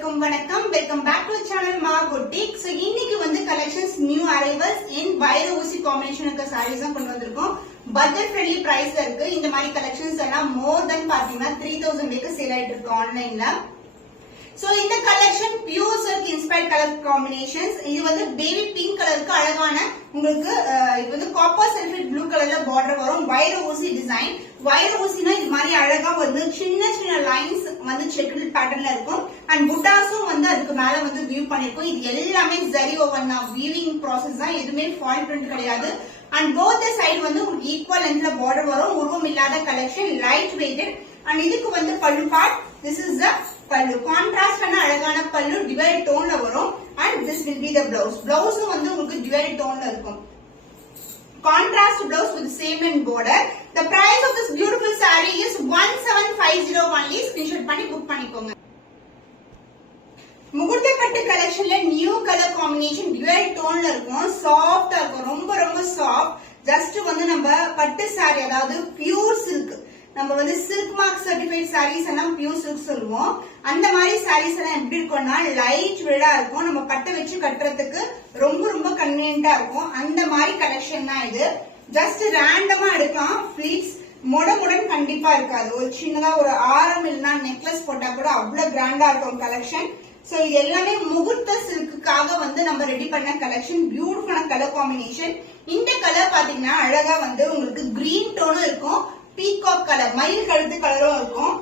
அனைவருக்கும் வணக்கம். Welcome back to channel மா பொட்டிக். சோ இன்னைக்கு வந்து கலெக்ஷன்ஸ் நியூ அரைவல்ஸ் இன் வைர ஊசி காம்பினேஷனுக்கு சாரீஸ் தான் கொண்டு வந்திருக்கோம். பட்ஜெட் ஃப்ரெண்ட்லி பிரைஸ்ல இருக்கு. இந்த மாதிரி கலெக்ஷன்ஸ் எல்லாம் மோர் தென் பாத்தீங்கன்னா 3000 சேல் ஆயிட்டு இருக்கு ஆன்லைன்ல. சோ இந்த collection pure silk inspired colour combinations. இது வந்து பேபி பிங்க் கலருக்கு அழகான உங்களுக்கு இது வந்து காப்பர் சல்ஃபேட் ப்ளூ கலர்ல பார்டர் வரும். வைர ஊசி டிசைன். வைர ஊசினா இது மாதிரி அழகா வந்து சின்ன சின்ன லைன்ஸ் வந்து செக்குடு பேட்டர்ன்ல இருக்கும். அண்ட் புட்டாஸும் வந்து அதுக்கு மேல வந்து வியூ பண்ணிருக்கும். இது எல்லாமே ஜரி ஓவன் வீவிங் ப்ராசஸ் தான், எதுவுமே ஃபால் பிரிண்ட் கிடையாது. அண்ட் போத் சைடு வந்து உங்களுக்கு ஈக்குவல் லென்த்ல பார்டர் வரும். உருவம் இல்லாத கலெக்ஷன், லைட் வெயிட்டட். அண்ட் இதுக்கு வந்து பல்லு பார்ட். திஸ் இஸ் த பல்லு. கான்ட்ராஸ்ட் பண்ண அழகான பல்லு டிவைட் டோன்ல வரும். And this will be the blouse. பிளவுஸும் வந்து உங்களுக்கு டிவைட் டோன்ல இருக்கும். Contrast blouse with same and border. The price of this beautiful saree is 1750 only. Screenshot பண்ணி book பண்ணிக்கோங்க. முகூர்த்த பட்டு கலெக்ஷன்ல நியூ கலர் காம்பினேஷன் டிவைட் டோன்ல இருக்கும். சாஃப்டா இருக்கும், ரொம்ப ரொம்ப சாஃப்ட். ஜஸ்ட் வந்து நம்ம பட்டு saree, அதாவது பியூர் சில்க், நம்ம வந்து சில்க் மார்க் சர்டிஃபைட் சாரீஸ் எல்லாம் பியூர் சில்க் சொல்லுவோம். அந்த மாதிரி சாரீஸ் எல்லாம் எப்படி இருக்கும்னா லைட் வெயிட்டா இருக்கும். நம்ம பட்டை வச்சு கட்டுறதுக்கு ரொம்ப ரொம்ப கன்வீனியன்டா இருக்கும். அந்த மாதிரி கலெக்ஷன் தான் இது. ஜஸ்ட் ரேண்டமா எடுக்கலாம். ஃபிளீட்ஸ் முடன் கண்டிப்பா இருக்காது. ஒரு சின்னதா ஒரு ஆரம் இல்லைன்னா நெக்லஸ் போட்டா கூட அவ்வளவு கிராண்டா இருக்கும் கலெக்ஷன். சோ இது எல்லாமே முகூர்த்த சில்க்குக்காக வந்து நம்ம ரெடி பண்ண கலெக்ஷன். பியூட்டிஃபுல்லான கலர் காம்பினேஷன். இந்த கலர் பாத்தீங்கன்னா அழகா வந்து உங்களுக்கு கிரீன் டோனும் இருக்கும், பீகாக் கலர் மயில் கழுத்து கலரும் இருக்கும்.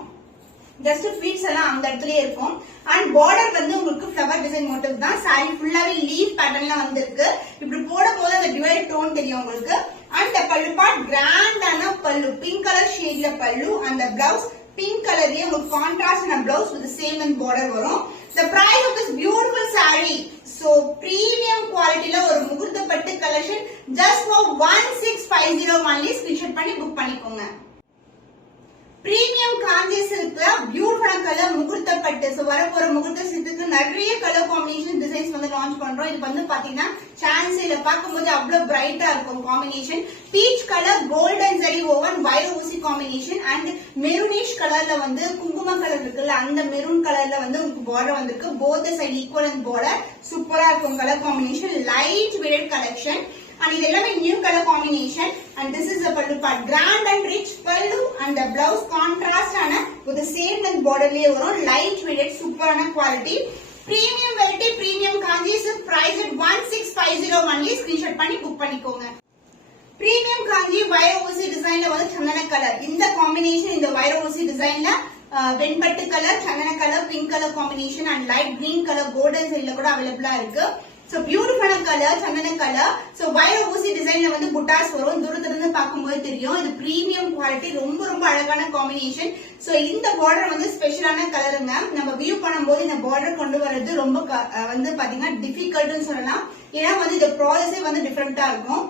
ஜஸ்ட் ஃபிளீட்ஸ் எல்லாம் அந்த இடத்துலயே இருக்கும். அண்ட் பார்டர் வந்து உங்களுக்கு ஃபிளவர் டிசைன் மோட்டிவ் தான். சாரி ஃபுல்லாவே லீஃப் பேட்டர்ன்ல வந்திருக்கு. இப்படி போடும் போது அந்த டிவைட் டோன் தெரியும் உங்களுக்கு. அண்ட் பல்லு பார்ட் கிராண்டான பல்லு, பிங்க் கலர் ஷேட்ல பல்லு. அந்த பிளவுஸ் பிங்க் கலர்லயே உங்களுக்கு contrast blouse with same and border வரும். The price of this beautiful saree, so premium quality la ஒரு முகூர்த்த பட்டு collection just for 1650 only. screenshot பண்ணி புக் பண்ணிக்கோங்க. பிரீமியம் காஞ்சி சில்க்ல பியூட்டிஃபுல்லான கலர் முகூர்த்த பட்டு. சோ வரப்போற முகூர்த்த சில்க்கு நிறைய கலர் காம்பினேஷன் டிசைன்ஸ் வந்து லான்ச் பண்றோம். இது வந்து பாத்தீங்கன்னா சான்ஸில பார்க்கும்போது அவ்வளவு பிரைட்டா இருக்கும் combination. Peach colour golden zari woven வைர ஊசி காம்பினேஷன். அண்ட் மெரூனிஷ் கலர்ல வந்து குங்கும கலர் இருக்குல்ல, அந்த மெரூன் கலர்ல வந்து உங்களுக்கு பார்டர் வந்திருக்கு. Both side equal and border சூப்பரா இருக்கும் colour combination. Light weight collection. And இது எல்லாமே new colour combination. And this is the pallu part. Grand and rich pallu and the blouse contrast ஆன with the same length borderலயே வரும். Light weighted சூப்பரான quality. Premium variety, premium kanji silk, price at 1650 only. screenshot பண்ணி book பண்ணிக்கோங்க. Premium kanji வைர ஊசி டிசைன்ல வந்து சந்தன கலர். இந்த காம்பினேஷன் இந்த வைர ஊசி டிசைன்ல வெண்பட்டு கலர், சந்தன colour, pink colour combination and light green colour golden சைடுல கூட அவைலபிளா இருக்கு. சோ பியூட்டிஃபுல்லான கலர், சந்தன கலர். சோ வைர ஊசி டிசைன்ல வந்து புட்டாஸ் வரும். தூரத்துல இருந்து பார்க்கும்போது தெரியும். இது பிரீமியம் குவாலிட்டி, ரொம்ப ரொம்ப அழகான காம்பினேஷன். சோ இந்த பார்டர் வந்து ஸ்பெஷலான கலருங்க. நம்ம வியூ பண்ணும்போது இந்த பார்டர் கொண்டு வர்றது ரொம்ப வந்து பாத்தீங்கன்னா டிஃபிகல்ட்னு சொல்லலாம். ஏன்னா வந்து இந்த ப்ராசஸே வந்து டிஃபரெண்டா இருக்கும்.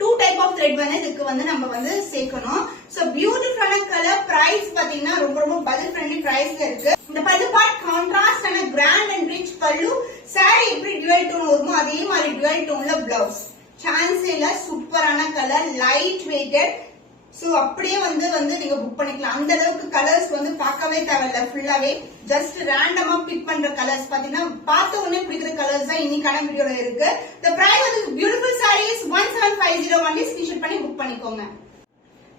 2 டைப் ஆஃப் த்ரெட் வந்து இதுக்கு வந்து நம்ம வந்து சேர்க்கணும். சோ பியூட்டிஃபுல்லான கலர். பிரைஸ் பாத்தீங்கன்னா ரொம்ப ரொம்ப பட்ஜெட் ஃப்ரெண்ட்லி பிரைஸ்ல இருக்கு. இந்த பல்லு பார்ட் கான்ட்ராஸ்ட் ஆன கிராண்ட் அண்ட் ரிச் பல்லு. சாரி எப்படி டிவைட் டோன் வருமோ அதே மாதிரி டிவைட் டோன்ல பிளவுஸ். சான்ஸேல சூப்பரான கலர், லைட் வெயிட்டட். சோ அப்படியே வந்து நீங்க புக் பண்ணிக்கலாம். அந்த அளவுக்கு கலர்ஸ் வந்து பார்க்கவே தேவையில்ல. ஃபுல்லாவே ஜஸ்ட் ரேண்டமா பிக் பண்ற கலர்ஸ் பாத்தீங்கன்னா பார்த்த உடனே பிடிக்கிற கலர்ஸ் தான் இன்னைக்கான வீடியோல இருக்கு. The price of this beautiful saree is 1750 only. screenshot பண்ணி புக் பண்ணிக்கோங்க.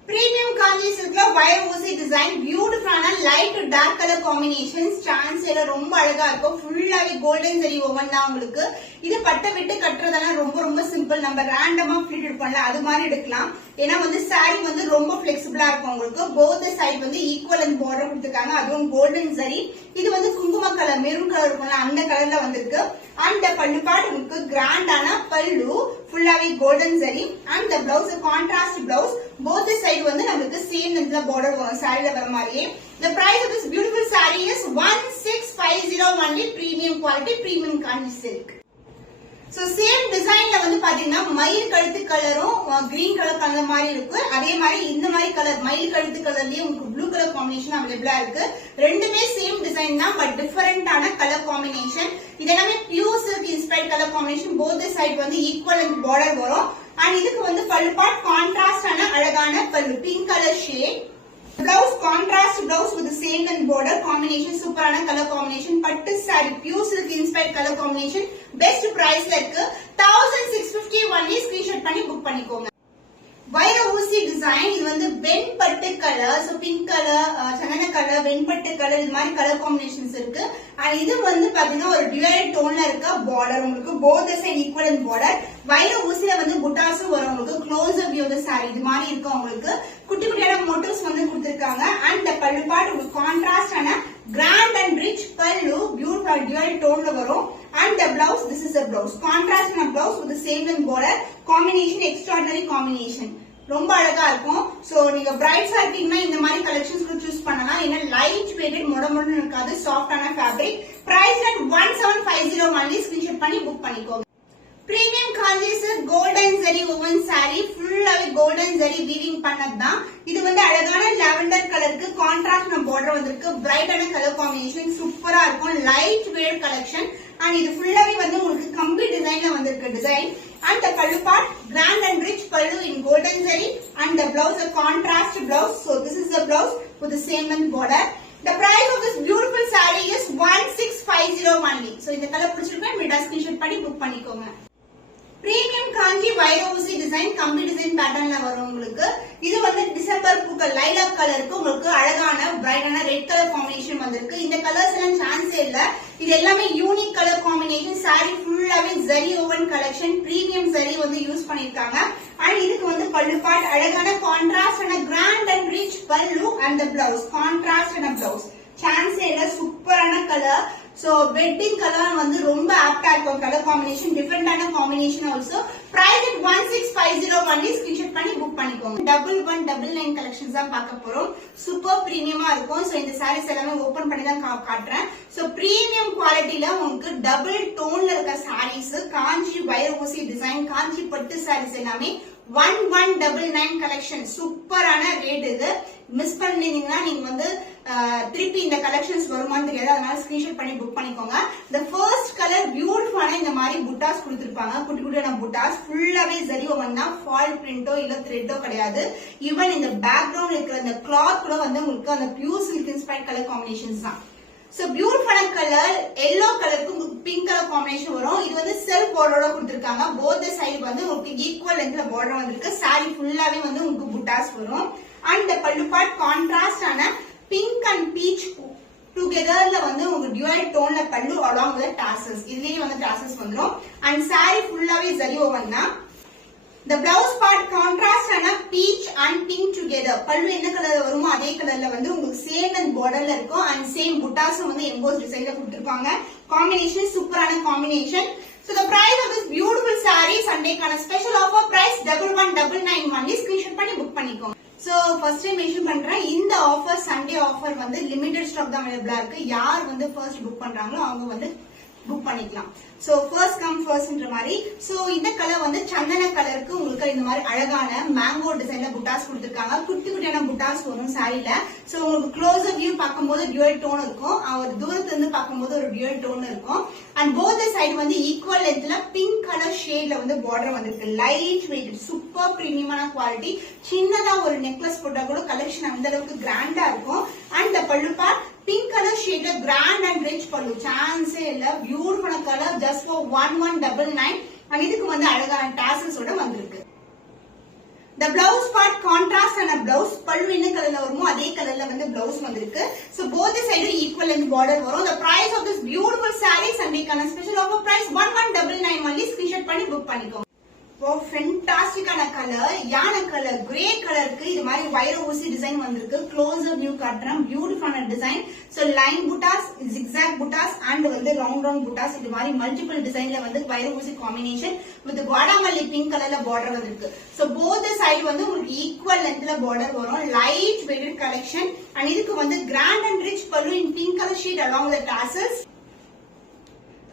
பிரீமியம் காஞ்சி சில்க்ல வைர ஊசி டிசைன். பியூட்டிஃபுல்லான லைட் டார்க் கலர் காம்பினேஷன்ஸ். சான்ஸேல ரொம்ப அழகா இருக்கும். ஃபுல்லாவே கோல்டன் ஜரி ஓவன் தான் உங்களுக்கு. இது பட்டை விட்டு கட்டுறதெல்லாம் ரொம்ப ரொம்ப சிம்பிள். நம்ம ரேண்டமா ஃபிட் எடுப்போம்ல, அது மாதிரி எடுக்கலாம். ஏன்னா வந்து சாரி வந்து ரொம்ப பிளெக்சிபிளா இருக்கும் உங்களுக்கு. போத் சைடு வந்து ஈக்குவல் அண்ட் பார்டர் கொடுத்துருக்காங்க. அதுவும் கோல்டன் ஜரி. இது வந்து குங்கும கலர், மெரூன் கலர் இருக்கும்ல, அந்த கலர்ல வந்திருக்கு. அந்த பல்லு பார்ட் உங்களுக்கு கிராண்டான பல்லு, ஃபுல்லாவே golden zari. And the blouse contrast blouse. Both side வந்து நமக்கு சேம் லென்த்ல பார்டர் வரும் சாரில வர மாதிரியே. The price of this beautiful saree is 1650 only. premium quality, premium kanji silk. So same டிசைன்ல வந்து பாத்தீங்கன்னா மயில் கழுத்து கலரும் கிரீன் கலர் கலர் மாதிரி இருக்கு. அதே மாதிரி இந்த மாதிரி கலர் மயில் கழுத்து கலர்லயே உங்களுக்கு ப்ளூ கலர் காம்பினேஷன் அவைலபிளா இருக்கு. ரெண்டுமே சேம் டிசைன் தான், பட் டிஃபரெண்டான கலர் காம்பினேஷன். இதெல்லாமே pure silk inspired colour combination. Both side வந்து ஈக்குவல் அண்ட் பார்டர் வரும். அண்ட் இதுக்கு வந்து பல்லு பார்ட் கான்ட்ராஸ்ட் ஆன அழகான பல்லு, pink colour shade. Blouse contrast blouse with the same and border combination, சூப்பரான கலர் காம்பினேஷன். பட்டு saree pure silk inspired colour combination. Best பிரைஸ்ல இருக்கு. 1650 ஒன்லி. ஸ்கிரீன்ஷாட் பண்ணி புக் பண்ணிக்கோங்க. வைர ஊசி டிசைன். இது வந்து வெண்பட்டு கலர், சோ பிங்க் கலர், சந்தன கலர், வெண்பட்டு கலர், இது மாதிரி கலர் காம்பினேஷன்ஸ் இருக்கு. அண்ட் இது வந்து பாத்தீங்கன்னா ஒரு டிவைட் டோன்ல இருக்க பார்டர், உங்களுக்கு போத் சைடு ஈக்குவலன்ட் பார்டர். வைர ஊசில வந்து புட்டாஸும் வரும் உங்களுக்கு. க்ளோஸ் அப் வியூ சாரி இது மாதிரி இருக்கு உங்களுக்கு. குட்டி குட்டியான மோட்டிவ்ஸ் வந்து கொடுத்திருக்காங்க. அண்ட் இந்த பல்லு பார்ட் உங்களுக்கு கான்ட்ராஸ்ட் ஆன கிராண்ட் அண்ட் ரிச் பல்லு, பியூட்டிஃபுல் டிவைட் டோன்ல வரும். And the blouse, this is a blouse. Contrast on a blouse with the same and border. Combination, extraordinary combination. ரொம்ப அழகா இருக்கும். சோ நீங்க பிரைட்ஸா இருக்கீங்கன்னா இந்த மாதிரி கலெக்ஷன்ஸ்க்கு சூஸ் பண்ணலாம். ஏன்னா லைட் வெயிட்டட் மொடமொடன்னு இருக்காது, சாஃப்டான fabric. Price at 1750 only. Screenshot பண்ணி புக் பண்ணிக்கோங்க. Premium Kanchi silk golden zari woven sari. ஃபுல்லாவே கோல்டன் ஜரி வீவிங் பண்ணதுதான். இது வந்து அழகான லாவெண்டர் கலருக்கு கான்ட்ராஸ்ட் பார்டர் வந்திருக்கு. பிரைட்டான கலர் காம்பினேஷன் சூப்பரா இருக்கும். Light weight collection. அண்ட் இது ஃபுல்லாவே வந்து உங்களுக்கு கம்பி டிசைன்ல வந்திருக்கு design. And the pallu part, grand and rich pallu in golden zari, and the blouse a contrast blouse. So this is the blouse with the same and border. The price of this beautiful saree is 1650 only. So இந்த colour பிடிச்சிருக்கா meetha screenshot பண்ணி book பண்ணிக்கோங்க. Premium காஞ்சி வைர ஊசி design, கம்பி design பேட்டர்ன்ல வரும் உங்களுக்கு. இது வந்து டிசம்பர் பூக்கள் லைலாக் கலருக்கு உங்களுக்கு அழகான பிரைட்டான ரெட் கலர் காம்பினேஷன் வந்திருக்கு. இந்த கலர்ஸ் எல்லாம் சான்ஸே இல்ல. இது எல்லாமே யூனிக் கலர் காம்பினேஷன். சாரி ஃபுல்லாவே zari woven collection. Premium zari வந்து யூஸ் பண்ணிருக்காங்க. அண்ட் இதுக்கு வந்து பல்லு பார்ட் அழகான கான்ட்ராஸ்ட் ஆன கிராண்ட் அண்ட் ரிச் பல்லு. அண்ட் த பிளவுஸ் கான்ட்ராஸ்ட் ஆன பிளவுஸ். சான்ஸே இல்ல, சூப்பரான கலர். சோ வெட்டிங் கலர் வந்து ரொம்ப ஆப்டா இருக்கும். கலர் காம்பினேஷன் டிஃபரெண்டான combination also. Price at 1650 only. Screenshot பண்ணி புக் பண்ணிக்கோங்க. 1199 கலெக்ஷன்ஸ் தான் பார்க்க போறோம். சூப்பர் பிரீமியமா இருக்கும். சோ இந்த சாரீஸ் எல்லாமே ஓபன் பண்ணி தான் காட்டுறேன். சோ பிரீமியம் குவாலிட்டில உங்களுக்கு டபுள் டோன்ல இருக்க சாரீஸ், காஞ்சி வைர ஊசி டிசைன், காஞ்சி பட்டு சாரீஸ் எல்லாமே 1199 கலெக்ஷன். சூப்பரான ரேட் இது. மிஸ் பண்ணீங்கன்னா நீங்க வந்து திருப்பி இந்த கலெக்ஷன்ஸ் வருமானு தெரியாது. அதனால ஸ்கிரீன்ஷாட் பண்ணி புக் பண்ணிக்கோங்க. இந்த ஃபர்ஸ்ட் கலர் பியூட்டிஃபுல்லான இந்த மாதிரி புட்டாஸ் கொடுத்திருப்பாங்க. குட்டி குட்டியான புட்டாஸ் ஃபுல்லாவே ஜரி ஓவன் தான். ஃபால் பிரிண்டோ இல்ல த்ரெட்டோ கிடையாது. ஈவன் இந்த பேக்ரவுண்ட் இருக்கிற இந்த கிளாத் கூட வந்து உங்களுக்கு அந்த pure silk inspired colour combinations தான். சோ பியூட்டிஃபுல்லான கலர் எல்லோ கலருக்கு உங்களுக்கு பிங்க் கலர் காம்பினேஷன் வரும். இது வந்து செல்ஃப் பார்டரோட கொடுத்திருக்காங்க. போத் சைடு வந்து உங்களுக்கு ஈக்குவல் லென்த்ல பார்டர் வந்திருக்கு. சாரி ஃபுல்லாவே வந்து உங்களுக்கு புட்டாஸ் வரும். And the pallu part contrast ஆன பிங்க் அண்ட் பீச் டுகெதர்ல வந்து உங்களுக்கு டியூயல் டோன்ல பல்லு அலாங் வித் டாசல்ஸ். இதுலயே வந்து டாசல்ஸ் வந்துரும். அண்ட் சாரி ஃபுல்லாவே ஜரி ஓவன் தான். The blouse part contrast ஆன peach and pink together. பல்லு என்ன கலர்ல வருமோ அதே கலர்ல வந்து உங்களுக்கு சேம் அண்ட் பார்டர்ல இருக்கும். அண்ட் சேம் புட்டாஸும் வந்து எம்போஸ் டிசைன்ல கொடுத்திருப்பாங்க. காம்பினேஷன் சூப்பரான combination. So the price of this beautiful saree சண்டேக்கான special offer price 1199 only. Screenshot பண்ணி புக் பண்ணிக்கோங்க. சோ ஃபர்ஸ்ட் டைம் மென்ஷன் பண்றேன், இந்த ஆஃபர் சண்டே ஆஃபர் வந்து லிமிடெட் ஸ்டாக் தான் அவைலபிளா இருக்கு. யார் வந்து ஃபர்ஸ்ட் புக் பண்றாங்களோ அவங்க வந்து புக் பண்ணிக்கலாம். சோ ஃபர்ஸ்ட் கம் ஃபர்ஸ்ட்ன்ற மாதிரி. சோ இந்த கலர் வந்து சந்தன கலருக்கு உங்களுக்கு இந்த மாதிரி அழகான மேங்கோ டிசைன்ல புட்டாஸ் கொடுத்திருக்காங்க. குட்டி குட்டியான புட்டாஸ் வரும் சாரில. சோ உங்களுக்கு க்ளோஸ் வியூ பார்க்கும்போது டியூயல் டோன் இருக்கும். ஒரு தூரத்துல இருந்து பார்க்கும்போது ஒரு டியூயல் டோன் இருக்கும். அண்ட் போத் சைடு வந்து ஈக்குவல் லென்த்ல பிங்க் கலர் ஷேட்ல வந்து பார்டர் வந்திருக்கு. லைட் வெயிட் சூப்பர் பிரீமியமான குவாலிட்டி. சின்னதா ஒரு நெக்லஸ் போட்டா கூட கலெக்ஷன் அந்த அளவுக்கு கிராண்டா இருக்கும். And the pallu part pink colour ஷேட்ல கிராண்ட் அண்ட் ரிச் பல்லு. சான்ஸே இல்ல, பியூட்டிஃபுல் கலர். Just for 1199. அண்ட் இதுக்கு வந்து அழகான டாசல்ஸோட வந்திருக்கு. The blouse part contrast and a blouse. பல்லு என்ன கலர்ல வருமோ அதே கலர்ல வந்து blouse வந்திருக்கு. So both the side equal and border வரும். The price of this beautiful saree சண்டேக்கான special offer price 1199 only. Screenshot பண்ணி புக் பண்ணிக்கோங்க. ஃபென்டாஸ்டிக்கான கலர், யானை கலர், கிரே கலருக்கு இது மாதிரி வைர ஊசி டிசைன் வந்திருக்கு. க்ளோஸ் வியூ காட்டுறேன். பியூட்டிஃபுல்லான design. So line buttas, zigzag buttas and வந்து ரவுண்ட் ரவுண்ட் புட்டாஸ், இது மாதிரி மல்டிபிள் டிசைன்ல வந்து வைர ஊசி காம்பினேஷன் வித் வாடாமல்லி பிங்க் கலர்ல பார்டர் வந்திருக்கு. சோ போத் சைடு வந்து உங்களுக்கு ஈக்குவல் லென்த்ல பார்டர் வரும். Light weighted collection. அண்ட் இதுக்கு வந்து grand and rich pallu in pink colour shade along with tassels.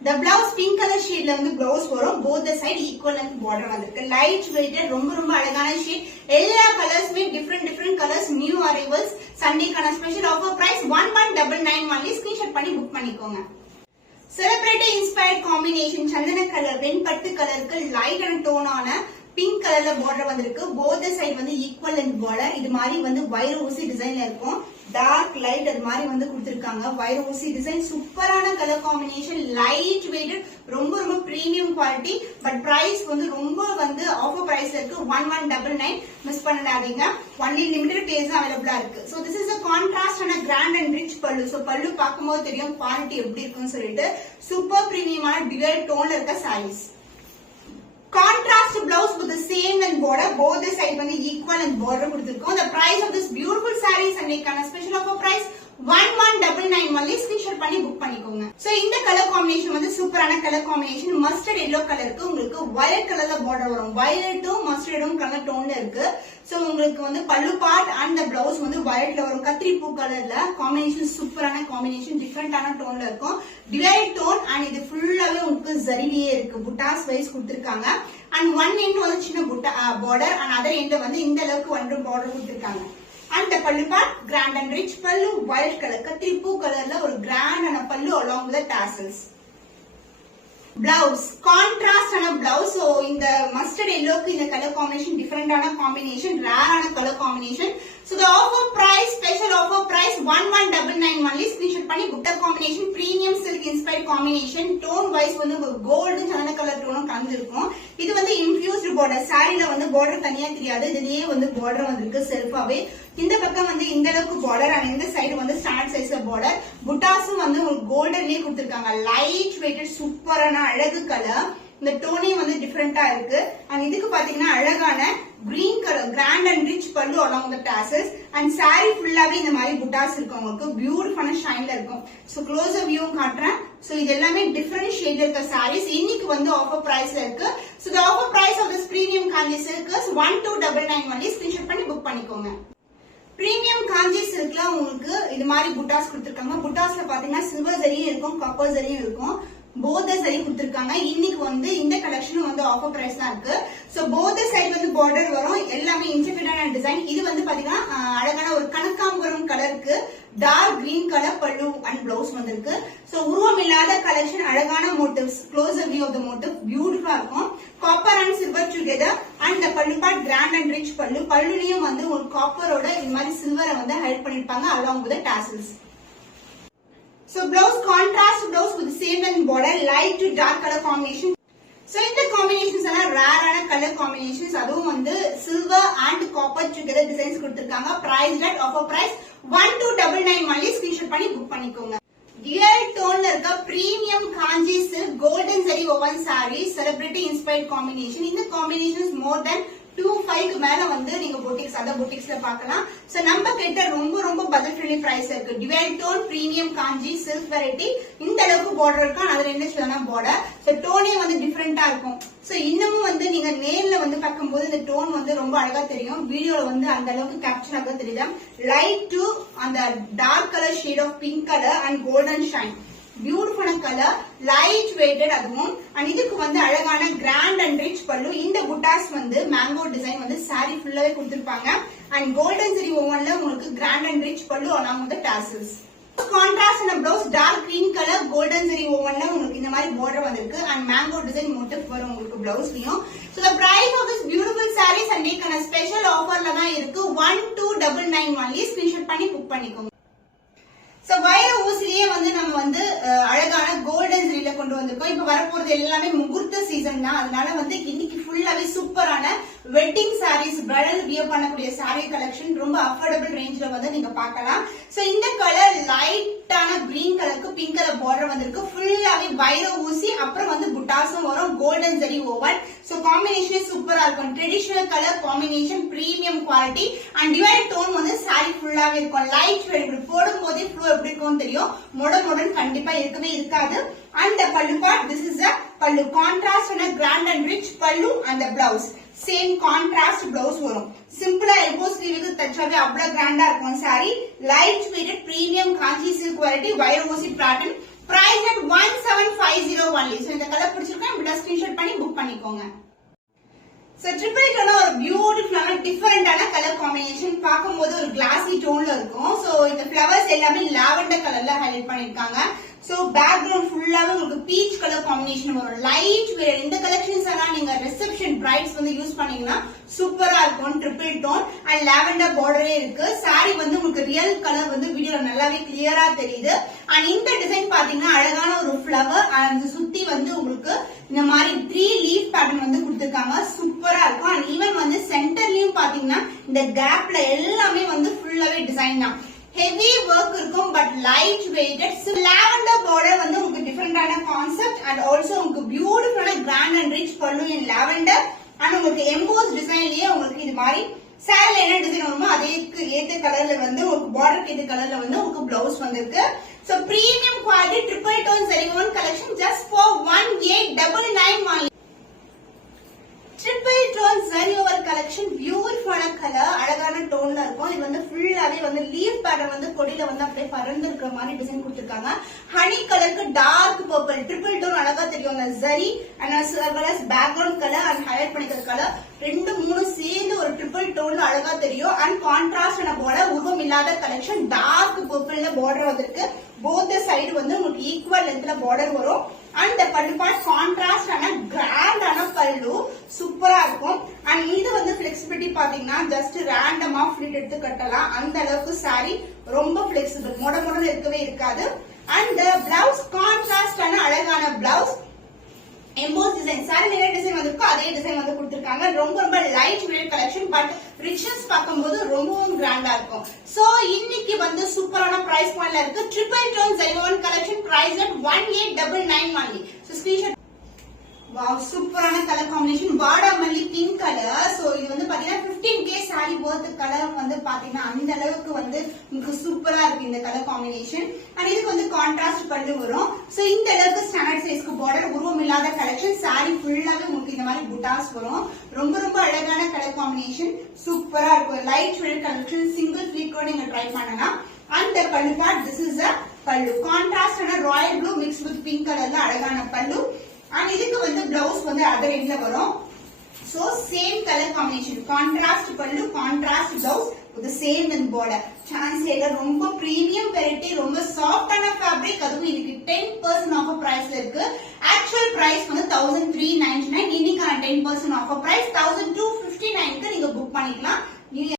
The blouse pink color shadeல வந்து blouse வரும். both the side equal length border வந்திருக்கு. light weighted ரொம்ப ரொம்ப அழகான shade. எல்லா கலர்ஸ்மே different colors, new arrivals. சண்டேக்கான special offer price 1199 only. Screenshot பண்ணி புக் பண்ணிக்கோங்க. செலிபிரிட்டி இன்ஸ்பயர்ட் காம்பினேஷன் சந்தன கலர் வெண்பட்டு கலருக்கு லைட் அண்ட் டோனான பிங்க் கலர்ல பார்டர் வந்திருக்கு. போத் சைடு வந்து ஈக்குவல் லென்த் பார்டர். இது மாதிரி வந்து வைர ஊசி டிசைன்ல இருக்கும். டார்க் லைட் அது மாதிரி வந்து கொடுத்திருக்காங்க. வைர ஊசி டிசைன் சூப்பரான கலர் காம்பினேஷன், லைட் வெயிட்டட், ரொம்ப ரொம்ப பிரீமியம் குவாலிட்டி. பட் பிரைஸ் வந்து ரொம்ப வந்து ஆஃபர் பிரைஸ்ல இருக்கு. 1199 மிஸ் பண்ணாதீங்க. ஒன்லி லிமிடெட் பேஸ் அவைலபிளா இருக்கு. So this is a contrast and grand and rich pallu. So pallu பார்க்கும்போது தெரியும் குவாலிட்டி எப்படி இருக்குன்னு சொல்லிட்டு. சூப்பர் பிரீமியமான டிவைட் டோன்ல இருக்க saris. Contrast blouse with the same length border, both the side வந்து equal and border கொடுத்திருக்கோம். The price of this beautiful sarees and a special offer price 1199 only. screenshot பண்ணி book பண்ணிக்கோங்க. சோ இந்த colour combination வந்து சூப்பரான colour combination. Mustard yellow கலருக்கு உங்களுக்கு violet கலர்ல பார்டர் வரும். வயலட்டும் மஸ்டர்டும் கலர் டோன்ல இருக்கு. சோ உங்களுக்கு வந்து பல்லு பார்ட் அண்ட் the blouse வந்து வயலட்ல வரும். கத்திரி பூ கலர்ல காம்பினேஷன் சூப்பரான காம்பினேஷன், டிஃபரெண்டான டோன்ல இருக்கும். டிவைட் டோன் அண்ட் இது ஃபுல்லாவே உங்களுக்கு ஜரிலியே இருக்கு. புட்டாஸ் வைஸ் கொடுத்திருக்காங்க. அண்ட் ஒன் எண்ட் வந்து சின்ன புட்டா பார்டர் அண்ட் அதர் எண்ட் வந்து இந்த அளவுக்கு ஒன்று பார்டர் கொடுத்திருக்காங்க. And the pallu part, grand and rich pallu, violet color, கத்திரி பூ கலர்ல ஒரு grand and pallu along with the tassels. Blouse, contrast and a blouse. So in the mustard yellow in the color combination, different on a combination, rare on a color combination. So the offer price, special offer price 1199 only. screenshot பண்ணி book the combination, premium silk inspired combination, tone wise வந்து gold சந்தன colour டோனும் கலந்திருக்கும். இது வந்து infused border. சாரில வந்து border தனியா தெரியாது. இதுலயே வந்து border வந்திருக்கு செல்ஃபாவே. இந்த பக்கம் வந்து இந்த அளவுக்கு பார்டர் அண்ட் இந்த சைடு வந்து ஸ்டாண்டர்ட் சைஸ்ல பார்டர். புட்டாஸும் வந்து ஒரு கோல்டன்லயே கொடுத்திருக்காங்க. லைட் வெயிட்டட் சூப்பரான அழகு கலர். இந்த டோனே வந்து டிஃபரெண்டா இருக்கு. அண்ட் இதுக்கு பாத்தீங்கன்னா அழகான green colour grand and rich pallu along the tassels. And sari ஃபுல்லாவே இந்த மாதிரி புட்டாஸ் இருக்கும். உங்களுக்கு பியூட்டிஃபுல்லான ஷைன்ல இருக்கும். சோ க்ளோஸர் வியூவும் காட்டுறேன். சோ இது எல்லாமே டிஃபரெண்ட் ஷேட்ல இருக்க சாரீஸ். இன்னைக்கு வந்து ஆஃபர் பிரைஸ்ல இருக்கு. So the offer price of this premium kanji silk is 1299 only. screenshot பண்ணி புக் பண்ணிக்கோங்க. பிரீமியம் காஞ்சி சில்க்ல உங்களுக்கு இது மாதிரி புட்டாஸ் கொடுத்திருக்காங்க. புட்டாஸ்ல பாத்தீங்கன்னா சில்வர் ஜரியும் இருக்கும், காப்பர் ஜரியும் இருக்கும். போத் சரி கொடுத்திருக்காங்க. இன்னைக்கு வந்து இந்த கலெக்ஷனும் வந்து ஆஃபர் பிரைஸ் தான் இருக்கு. சோ போத் சைடு வந்து பார்டர் வரும். எல்லாமே இன்டிகிரேட்டான டிசைன். இது வந்து பாத்தீங்கன்னா அழகான ஒரு கனகாம்பரம் கலருக்கு dark green colour pallu and blouse வந்திருக்கு. சோ உருவம் இல்லாத கலெக்ஷன், அழகான motifs, closer view of the motif பியூட்டிஃபுல்லா இருக்கும். Copper and silver together and the pallu part grand and rich pallu. பல்லுலயும் வந்து ஒரு காப்பரோட இந்த மாதிரி சில்வரை வந்து ஹைட் பண்ணிருப்பாங்க along with the tassels. So blouse, contrast blouse with the same and border, light to dark color combination. So இந்த combinations எல்லாம் rare ஆன color combinations. அதுவும் வந்து silver and copper together designs கொடுத்திருக்காங்க. price at offer price 1299 only. screenshot பண்ணி book பண்ணிக்கோங்க. Dual tone இருக்க premium kanji silk golden zari woven saree, celebrity inspired combination. இந்த combinations more than 25 மேல வந்து நீங்க boutiques அதர் boutiquesல பார்க்கலாம். சோ நம்ம கிட்ட ரொம்ப ரொம்ப பட்ஜெட் ஃப்ரெண்ட்லி பிரைஸ் இருக்கு. Divide tone premium Kanchi silk variety. இந்த அளவுக்கு பார்டர் இருக்கு. அதுல என்ன சொல்லலாம் பார்டர். சோ டோனே வந்து டிஃபரெண்டா இருக்கும். சோ இன்னமும் வந்து நீங்க நேர்ல வந்து பார்க்கும்போது இந்த டோன் வந்து ரொம்ப அழகா தெரியும். வீடியோல வந்து அந்த அளவுக்கு கேப்சர் ஆக தெரியல. லைட் டு அந்த dark colour shade of pink colour and golden shine. Beautiful colour, light weighted. அதுவும் அண்ட் இதுக்கு வந்து அழகான கிராண்ட் அண்ட் ரிச் பல்லு. இந்த புட்டாஸ் வந்து மேங்கோ டிசைன் வந்து சாரி ஃபுல்லாவே கொடுத்திருப்பாங்க. அண்ட் கோல்டன் ஜரி ஓவன்ல உங்களுக்கு grand and rich pallu along with the tassels. Contrast and blouse dark green colour golden zari ஓவன்ல உங்களுக்கு இந்த மாதிரி பார்டர் வந்திருக்கு. அண்ட் மேங்கோ டிசைன் மோட்டிவ் வரும் உங்களுக்கு பிளவுஸ்லயும். So the price of this beautiful sarees and make a special offerல தான் இருக்கு. 1299 only. screenshot பண்ணி புக் பண்ணிக்கோங்க. சோ வைர ஊசிலேயே வந்து நம்ம வந்து அழகான கோல்டன் ஜரியில கொண்டு வந்திருக்கோம். இப்ப வரப்போறது எல்லாமே முகூர்த்த சீசன் தான். அதனால வந்து இன்னைக்கு ஃபுல்லாவே சூப்பரான வெட்டிங் சாரீஸ், பிரைடல் வியர் பண்ணக்கூடிய சாரி கலெக்ஷன் ரொம்ப அஃபோர்டபிள் ரேஞ்ச்ல வந்து நீங்க பார்க்கலாம். சோ இந்த கலர் லைட்டான கிரீன் கலருக்கு பிங்க் கலர் பார்டர் வந்திருக்கு. ஃபுல்லாவே வைர ஊசி, அப்புறம் வந்து புட்டாஸும் வரும், கோல்டன் ஜரி ஓவன். சோ காம்பினேஷனே சூப்பரா இருக்கும். Traditional colour combination, premium quality and divide tone வந்து சாரி ஃபுல்லாவே இருக்கும். லைட் வெயிட் போடும் போதே ஃப்ளோ எப்படி இருக்கும் தெரியும். மொடன் கண்டிப்பா இருக்கவே இருக்காது. And the pallu part, this is a pallu contrast and a grand and rich pallu and the blouse. Same contrast blouse வரும். சிம்பிளா elbow sleeve தச்சாவே அவ்வளவு கிராண்டா இருக்கும் sorry. Light weighted premium Kanchi silk variety வைர ஊசி pattern. price at 1750 only. So இந்த colour பிடிச்சிருக்கா இப்படி ஸ்கிரீன்ஷாட் பண்ணி புக் பண்ணிக்கோங்க. So triple tone ஒரு பியூட்டிஃபுல்லான டிஃபரெண்டான கலர் காம்பினேஷன். பார்க்கும்போது ஒரு கிளாசி டோன்ல இருக்கும். சோ இந்த ஃப்ளவர்ஸ் எல்லாமே லாவெண்டர் கலர்ல ஹைலைட் பண்ணிருக்காங்க. சோ பேக்ரவுண்ட் பேக்ரவுண்ட் ஃபுல்லாவே உங்களுக்கு பீச் கலர் காம்பினேஷன் வரும். லைட் வேர் இந்த கலெக்ஷன்ஸ் எல்லாம் நீங்க ரிசப்ஷன் பிரைட்ஸ் வந்து யூஸ் பண்ணீங்கன்னா சூப்பரா இருக்கும். ட்ரிபிள் டோன் அண்ட் லாவெண்டர் பார்டரே இருக்கு. சாரி வந்து உங்களுக்கு ரியல் கலர் வந்து வீடியோல நல்லாவே கிளியரா தெரியுது. அண்ட் இந்த டிசைன் பாத்தீங்கன்னா அழகான ஒரு ஃபிளவர் அண்ட் சுத்தி வந்து உங்களுக்கு இந்த மாதிரி 3 லீஃப் பேட்டர்ன் வந்து கொடுத்திருக்காங்க. சூப்பரா இருக்கும். அண்ட் ஈவன் வந்து சென்டர்லயும் பாத்தீங்கன்னா இந்த கேப்ல எல்லாமே வந்து ஃபுல்லாவே டிசைன் தான். ஹெவி ஒர்க் இருக்கும் but light weighted. Lavender border வந்து உங்களுக்கு டிஃபரெண்டான கான்செப்ட் அண்ட் ஆல்சோ உங்களுக்கு பியூட்டிஃபுல்லான grand and rich pallu in lavender and உங்களுக்கு எம்போஸ் டிசைன்லயே உங்களுக்கு இது மாதிரி சாரில என்ன டிசைன் வருமோ அதேக்கு ஏத்த கலர்ல வந்து உங்களுக்கு பார்டருக்கு ஏத்த கலர்ல வந்து உங்களுக்கு பிளவுஸ் வந்திருக்கு. So premium quality triple tone சரிவன் collection just for 1899 triple tone sari over collection. பியூட்டிஃபுல்லான கலர் அழகான டோன்ல இருக்கும். இது வந்து ஃபுல்லாவே வந்து லீஃப் பேட்டர்ன் வந்து கொடியில வந்து அப்படியே பறந்து இருக்கிற மாதிரி டிசைன் கொடுத்திருக்காங்க. ஹனி கலருக்கு டார்க் பர்பிள் ட்ரிபிள் டோன் அழகா தெரியும். அந்த சரி and background colour and highlight பண்ணிக்கிற கலர் 2 3 சேர்ந்து ஒரு ட்ரிபிள் டோன்ல அழகா தெரியும். அண்ட் கான்ட்ராஸ்ட் பார்டர் உருவம் இல்லாத கலெக்ஷன். டார்க் பர்பிள்ல பார்டர் வந்திருக்கு. போத் சைடு வந்து உங்களுக்கு ஈக்குவல் லென்த்ல பார்டர் வரும். அண்ட் பல்லு பார்ட் கான்ட்ராஸ்ட் ஆன கிராண்டான பல்லு சூப்பரா இருக்கும். அண்ட் இது வந்து பிளெக்சிபிலிட்டி பாத்தீங்கன்னா ஜஸ்ட் ரேண்டமா ஃபிளிட் எடுத்து கட்டலாம். அந்த அளவுக்கு சாரி ரொம்ப பிளெக்சிபிள், மொட இருக்கவே இருக்காது. அண்ட் பிளவுஸ் கான்ட்ராஸ்ட் ஆன அழகான பிளவுஸ். எம்போஸ் டிசைன் சாரி நிறைய டிசைன் வந்திருக்கோ அதே டிசைன் வந்து கொடுத்திருக்காங்க. ரொம்ப light weight collection but richness பார்க்கும்போது ரொம்பவும் கிராண்டா இருக்கும். சோ இன்னைக்கு வந்து சூப்பரான பிரைஸ் பாயிண்ட்ல இருக்கு. ட்ரிபிள் டோன் ஜெரிகோன் collection price at 1899 only. So screenshot. Wow, சூப்பரான கலர் காம்பினேஷன். வாடாமல்லி பிங்க் கலர். சோ இது வந்து பாத்தீங்கன்னா 15K சாரி worth கலர் வந்து பாத்தீங்கன்னா அந்த அளவுக்கு வந்து உங்களுக்கு சூப்பரா இருக்கு இந்த கலர் காம்பினேஷன். அண்ட் இதுக்கு வந்து கான்ட்ராஸ்ட் பல்லு வரும். சோ இந்த அளவுக்கு ஸ்டாண்டர்ட் சைஸ்க்கு பார்டர் உருவம் இல்லாத கலெக்ஷன். சாரி ஃபுல்லாவே உங்களுக்கு இந்த மாதிரி புட்டாஸ் வரும். ரொம்ப அழகான கலர் காம்பினேஷன் சூப்பரா இருக்கும். Light weight collection single flit கூட நீங்க ட்ரை பண்ணலாம். And the pallu part, this is a pallu. Contrast and a royal blue mixed with pink color அழகான பல்லு. அண்ட் இதுக்கு வந்து பிளவுஸ் வந்து அதர் எண்ட்ல வரும். So same colour combination. Contrast pallu, contrast blouse with same in border. Chance இல்ல. ரொம்ப premium variety, ரொம்ப சாஃப்டான ஃபேப்ரிக். அதுவும் இதுக்கு 10% ஆஃபர் பிரைஸ்ல இருக்கு. ஆக்சுவல் பிரைஸ் வந்து 1399. இன்னைக்கான 10% ஆஃபர் பிரைஸ் 1259க்கு நீங்க புக் பண்ணிக்கலாம்.